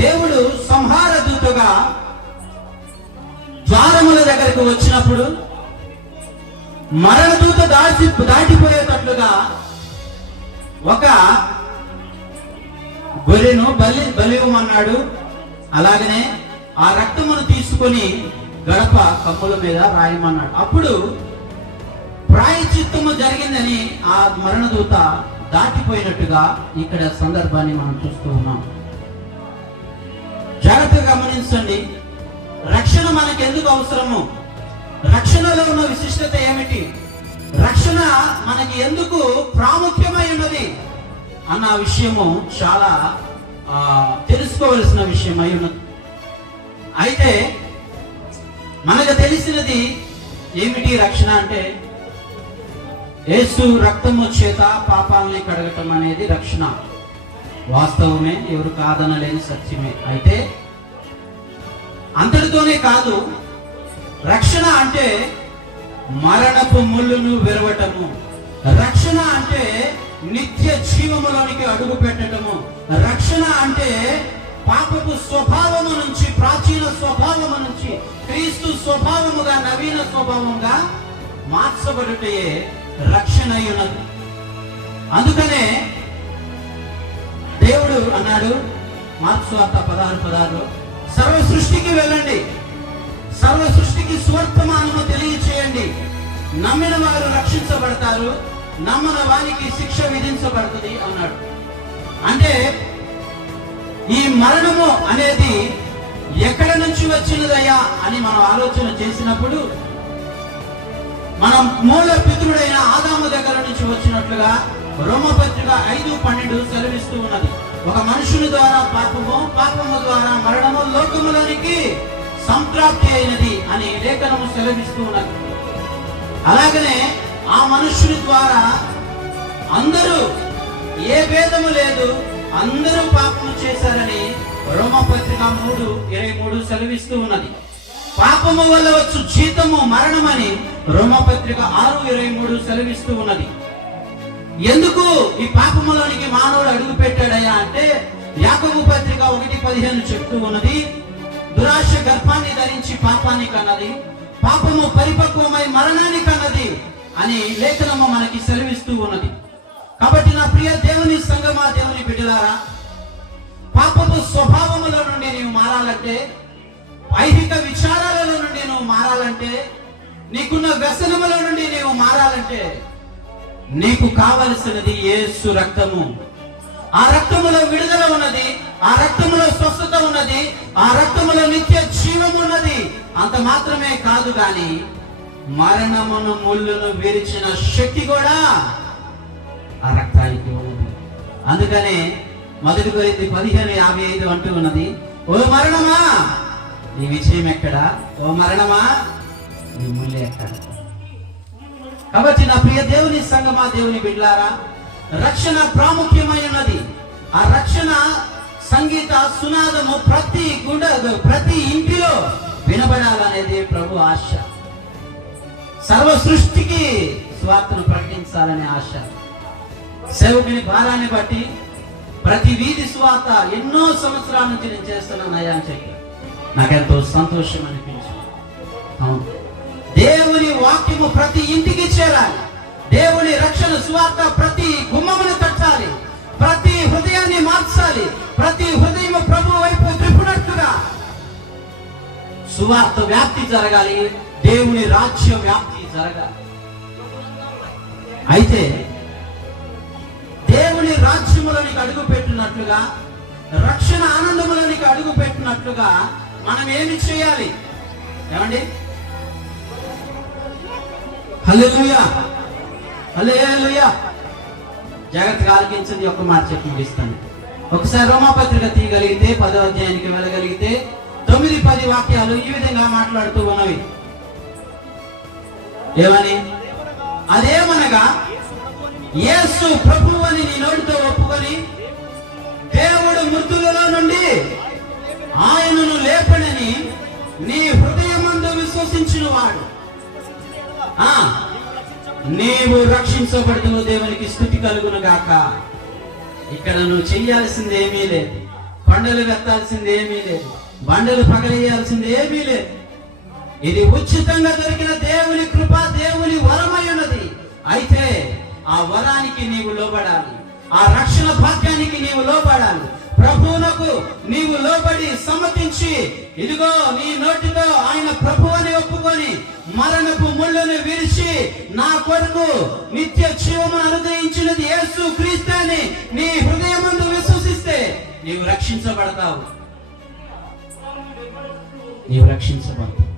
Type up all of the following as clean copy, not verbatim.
దేవుడు సంహార దూతగా ద్వారముల దగ్గరకు వచ్చినప్పుడు మరణదూత దాటిపోయేటట్లుగా ఒక గొర్రెను బలివ్వమన్నాడు. అలాగనే ఆ రక్తమును తీసుకొని గడప కమ్ముల మీద రాయమన్నాడు. అప్పుడు ప్రాయశ్చిత్తము జరిగిందని ఆ మరణదూత దాటిపోయినట్టుగా ఇక్కడ సందర్భాన్ని మనం చూస్తూ ఉన్నాం. జాగ్రత్తగా గమనించండి. రక్షణ మనకి ఎందుకు అవసరము? రక్షణలో ఉన్న విశిష్టత ఏమిటి? రక్షణ మనకి ఎందుకు ప్రాముఖ్యమై ఉన్నది అన్న విషయము చాలా తెలుసుకోవలసిన విషయమై ఉన్నది. అయితే మనకు తెలిసినది ఏమిటి రక్షణ అంటే? యేసు రక్తము చేత పాపాలని కడగటం అనేది రక్షణ. వాస్తవమే, ఎవరు కాదనలేని సత్యమే. అయితే అంతటితోనే కాదు, రక్షణ అంటే మరణపు ముళ్ళును విరవటము. రక్షణ అంటే నిత్య జీవములోనికి అడుగు పెట్టటము. రక్షణ అంటే పాపపు స్వభావము నుంచి, ప్రాచీన స్వభావము నుంచి క్రీస్తు స్వభావముగా, నవీన స్వభావంగా మార్చబడుటే రక్షణ అయ్యున్నది. అందుకనే దేవుడు అన్నాడు మార్క్సు వార్త 16:16, సర్వ సృష్టికి వెళ్ళండి, సర్వ సృష్టికి సువర్తమానము తెలియచేయండి. నమ్మిన వారు రక్షించబడతారు, నమ్మని వారికి శిక్ష విధించబడుతుంది అన్నాడు. అంటే ఈ మరణము అనేది ఎక్కడ నుంచి వచ్చినదయ్యా అని మనం ఆలోచన చేసినప్పుడు, మనం మూల పితృడైన ఆదాము దగ్గర నుంచి వచ్చినట్లుగా రోమపత్రిక 5:12 సెలవిస్తూ ఉన్నది. ఒక మనుషుని ద్వారా పాపము, పాపము ద్వారా మరణము లోకములోనికి సంప్రాప్తి అయినది అని లేఖనము సెలవిస్తూ ఉన్నది. అలాగనే ఆ మనుష్యుని ద్వారా అందరూ, ఏ భేదము లేదు, అందరూ పాపము చేశారని రోమపత్రిక 3:23 సెలవిస్తూ ఉన్నది. పాపము వల్ల వచ్చు జీతము మరణమని రోమపత్రిక 6:23 సెలవిస్తూ ఉన్నది. ఎందుకు ఈ పాపములోనికి మానవుడు అడుగు పెట్టాడయ్యా అంటే, యాకోబు పత్రిక 1:15 చెప్తూ ఉన్నది, దురాశ గర్భాన్ని ధరించి పాపాన్ని కన్నది, పాపము పరిపక్వమై మరణాన్ని కన్నది అని లేఖనము మనకి సెలవిస్తూ ఉన్నది. కాబట్టి నా ప్రియ దేవుని సంగమా, దేవుని బిడ్డలారా, పాపపు స్వభావముల నుండి నీవు మారాలంటే, ఐహిక విచారాలలో నుండి నువ్వు మారాలంటే, నీకున్న వ్యసనముల నుండి నీవు మారాలంటే, నీకు కావలసినది యేసు రక్తము. ఆ రక్తములో విడుదల ఉన్నది, ఆ రక్తములో స్వస్థత ఉన్నది, ఆ రక్తములో నిత్య జీవం ఉన్నది. అంత మాత్రమే కాదు గాని మరణమును ముళ్ళును విరిచిన శక్తి కూడా ఆ రక్తానికి ఉన్నది. అందుకనే 1 కొరింథీ 15:55 అంటూ ఉన్నది, ఓ మరణమా నీ విజయం ఎక్కడా? ఓ మరణమా నీ ముళ్ళు ఎక్కడ? కాబట్టి నా ప్రియ దేవుని సంగమా, దేవుని బిడ్డలారా, రక్షణ ప్రాముఖ్యమైనది. ఆ రక్షణ సంగీత సునాదము ప్రతి ఇంటిలో వినబడాలనేది ప్రభు ఆశ. సర్వ సృష్టికి స్వార్థను ప్రకటించాలనే ఆశ. సేవకుని భారాన్ని బట్టి ప్రతి వీధి స్వార్థ ఎన్నో సంవత్సరాల నుంచి నేను చేస్తున్నానయ్యా అని చెప్పి నాకెంతో సంతోషం అనిపించింది. అవును, దేవుని వాక్యము ప్రతి ఇంటికి చేరాలి. దేవుని రక్షణ సువార్త ప్రతి గుమ్మమును తట్టాలి, ప్రతి హృదయాన్ని మార్చాలి, ప్రతి హృదయము ప్రభు వైపు త్రిప్పునట్టుగా సువార్త వ్యాప్తి జరగాలి, దేవుని రాజ్య వ్యాప్తి జరగాలి. అయితే దేవుని రాజ్యములోనికి అడుగు పెట్టినట్లుగా, రక్షణ ఆనందములోనికి అడుగు పెట్టినట్లుగా మనం ఏమి చేయాలి? ఏమండి? హల్లెలూయా, హల్లెలూయా. జాగ్రత్తగా ఆలకించింది. ఒక్క మాట చెప్పి ముగిస్తాను. ఒకసారి రోమాపత్రిక తీయగలిగితే 10వ అధ్యాయానికి వెళ్ళగలిగితే 9-10 వాక్యాలు ఈ విధంగా మాట్లాడుతూ ఉన్నవి. ఏమని? అదేమనగా, యేసు ప్రభువు అని నీ నోటితో ఒప్పుకొని దేవుడు మృతులలో నుండి ఆయనను లేపడని నీ హృదయమందు విశ్వసించిన వాడు నీవు రక్షించబడుతున్న దేవునికి స్తుతి కలుగును గాక. ఇక్కడ నువ్వు చెయ్యాల్సింది ఏమీ లేదు. పండులు వెత్తాల్సింది ఏమీ లేదు, బండలు పగలేయాల్సింది ఏమీ లేదు. ఇది ఉచితంగా దొరికిన దేవుని కృప, దేవుని వరమై ఉన్నది. అయితే ఆ వరానికి నీవు లోబడాలి, ఆ రక్షణ భాగ్యానికి నీవు లోబడాలి. ప్రభువునకు నీవు లోబడి సమ్మతించి, ఇదిగో నీ నోటితో ఆయన ప్రభు అని ఒప్పుకొని మరణపు ముళ్ళను విరిచి నా కొరకు నిత్య జీవము అనుగ్రహించినది యేసు క్రీస్తు అని నీ హృదయమందు విశ్వసిస్తే నీవు రక్షించబడతావు. నీవు రక్షించబడతావు.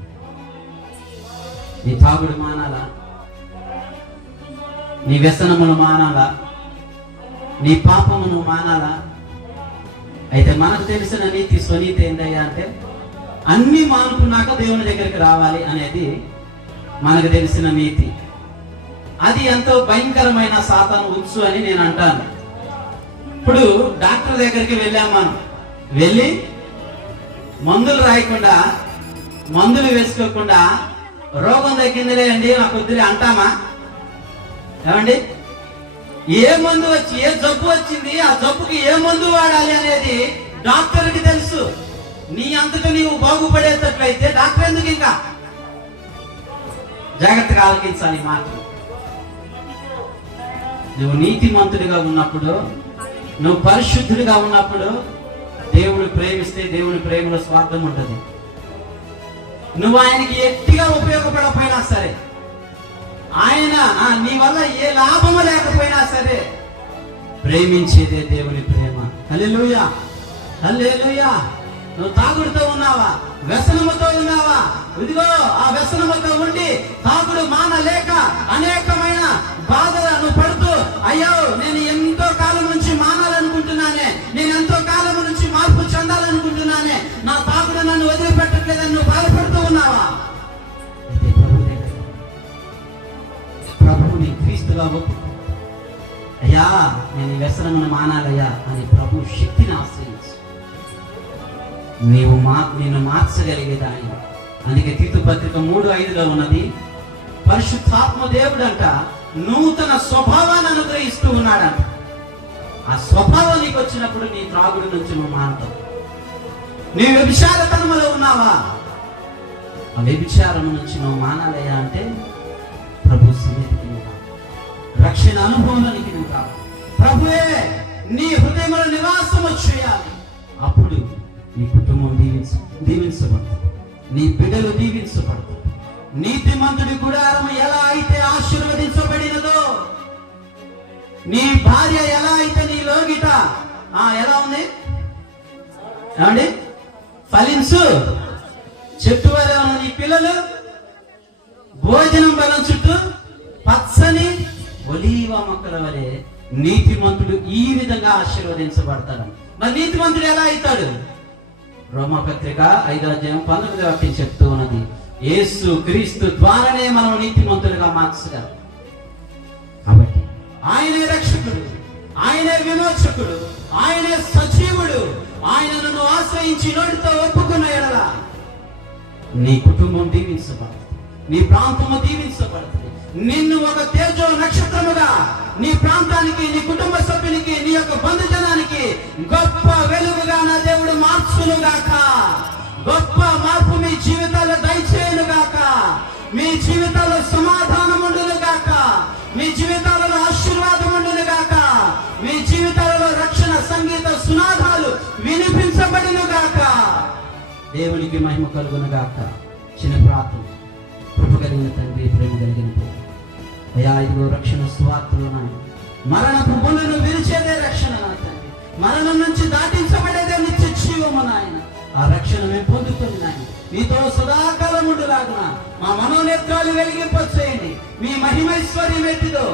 నీ తాగుడు మానాలా, నీ వ్యసనమును మానాలా, నీ పాపమును మానాలా? అయితే మనకు తెలిసిన నీతి స్వనీతి ఏందయ్యా అంటే అన్ని మానుకున్నాక దేవుని దగ్గరికి రావాలి అనేది మనకు తెలిసిన నీతి. అది ఎంతో భయంకరమైన సాతాను ఉత్సు అని నేను అంటాను. ఇప్పుడు డాక్టర్ దగ్గరికి వెళ్ళాం, మనం వెళ్ళి మందులు రాయకుండా, మందులు వేసుకోకుండా రోగం తగ్గిందిలే అండి నాకు వద్దులే అంటామా? ఏమండి, ఏ మందు వచ్చి ఏ జబ్బు వచ్చింది, ఆ జబ్బుకి ఏ మందు వాడాలి అనేది డాక్టర్కి తెలుసు. నీ అంతటా నీవు బాగుపడేటట్లయితే డాక్టర్ ఎందుకు? ఇంకా జాగ్రత్తగా ఆలోచించాలి మాటలు. నువ్వు నీతిమంతుడిగా ఉన్నప్పుడు, నువ్వు పరిశుద్ధుడిగా ఉన్నప్పుడు దేవుడు ప్రేమిస్తే దేవుని ప్రేమలో స్వార్థం ఉంటుంది. నువ్వు ఆయనకి ఎట్టిగా ఉపయోగపడకపోయినా సరే, ఆయన నీ వల్ల ఏ లాభము లేకపోయినా సరే ప్రేమించేదే దేవుని ప్రేమ. హల్లెలూయా, హల్లెలూయా. నువ్వు తాగుడుతో ఉన్నావా, వ్యసనముతో ఉన్నావా? ఇదిగో ఆ వ్యసనముతో ఉండి తాగుడు మానలేక అనేకమైన బాధలు నువ్వు పడుతూ, అయ్యో నేను ఎంతో కాలం నుంచి మానాలనుకుంటున్నానే, నేను ఎంతో కాలం నుంచి మార్పు చెందాలనుకుంటున్నానే, నా తాగుడు నన్ను వదిలిపెట్టట్లేదని నువ్వు బాధపడుతూ ఉన్నావా? ప్రభువుని క్రీస్తుగా ఒప్పు, అయ్యా నేను ఈ వ్యసనమును మానాలయ్యా అని ప్రభు శక్తిని ఆశ్రయించు. నిన్ను మార్చగలిగేది ఆయన. అందుకే తీతు పత్రిక 3:5 ఉన్నది, పరిశుద్ధాత్మ దేవుడు అంట నూతన స్వభావాన్ని అనుగ్రహిస్తూ ఉన్నాడంట. ఆ స్వభావం నీకు వచ్చినప్పుడు నీ త్రాగుడు నుంచి నువ్వు మానతావు. నీ వ్యభిచారతనములో ఉన్నావా, ఆ వ్యభిచారము నుంచి నువ్వు మానాలయ్యా అంటే ప్రభు సన్నిధికి నువ్వు రక్షణ అనుభవానికి నువ్వు కావాలి. ప్రభువే నీ హృదయంలో నివాసము చేయాలి. అప్పుడు నీ కుటుంబం దీవించబడుతుంది, నీ బిడ్డలు దీవించబడుతుంది. నీతిమంతుడి గుడారం ఎలా అయితే ఆశీర్వదించబడినదో, నీ భార్య ఎలా అయితే నీ లోగిట ఎలా ఉంది ఏమండి ఫలించు చెట్టు వలె ఉన్న నీ పిల్లలు భోజనం బలం చుట్టూ పచ్చని ఒలీవ మొక్కల వలె నీతిమంతుడు ఈ విధంగా ఆశీర్వదించబడతాడు. మరి నీతిమంతుడు ఎలా అవుతాడు? రోమపత్రిక 5:19 చెప్తూ ఉన్నది, యేసు క్రీస్తు ద్వారానే మనం నీతిమంతులుగా మార్చగలం. కాబట్టి ఆయనే రక్షకుడు, ఆయనే విమోచకుడు, ఆయనే సజీవుడు. ఆయనను నువ్వు ఆశ్రయించి నోటితో ఒప్పుకున్న ఎడల నీ కుటుంబం దీవించబడుతుంది, నీ ప్రాంతము దీవించబడుతుంది. నిన్ను ఒక తేజో నక్షత్రముగా నీ ప్రాంతానికి, నీ కుటుంబ సభ్యునికి, నీ యొక్క బంధుజనానికి గొప్ప వెలుగుగా నా దేవుడు మార్చునుగాక. గొప్ప మార్పు మీ జీవితాల్లో దయచేయునుగాక. మీ జీవితాల్లో సమాధానం ఉండునుగాక. మీ జీవితాలలో ఆశీర్వాదం ఉండునుగాక. మీ జీవితాలలో రక్షణ సంగీత సునాదాలు వినిపించబడునుగాక. దేవునికి మహిమ కలుగునుగాక. చిన్న ప్రార్థన. కృప కలిగిన తండ్రి, ప్రేమ కలిగిన అయ్యా, ఇదిగో రక్షణ సువార్తలు నాయన, మరణపు ముళ్ళను విరిచేదే రక్షణ నా తండ్రి, మరణం నుంచి దాటించబడేదే నిత్య జీవము నాయన. ఆ రక్షణ మేము పొందుతుంది నాయన. మీతో సదాకాలం ఉండులాగున మా మనోనేత్రాలు వెలిగింపచేయండి. మీ మహిమైశ్వర్యం ఎట్టిదో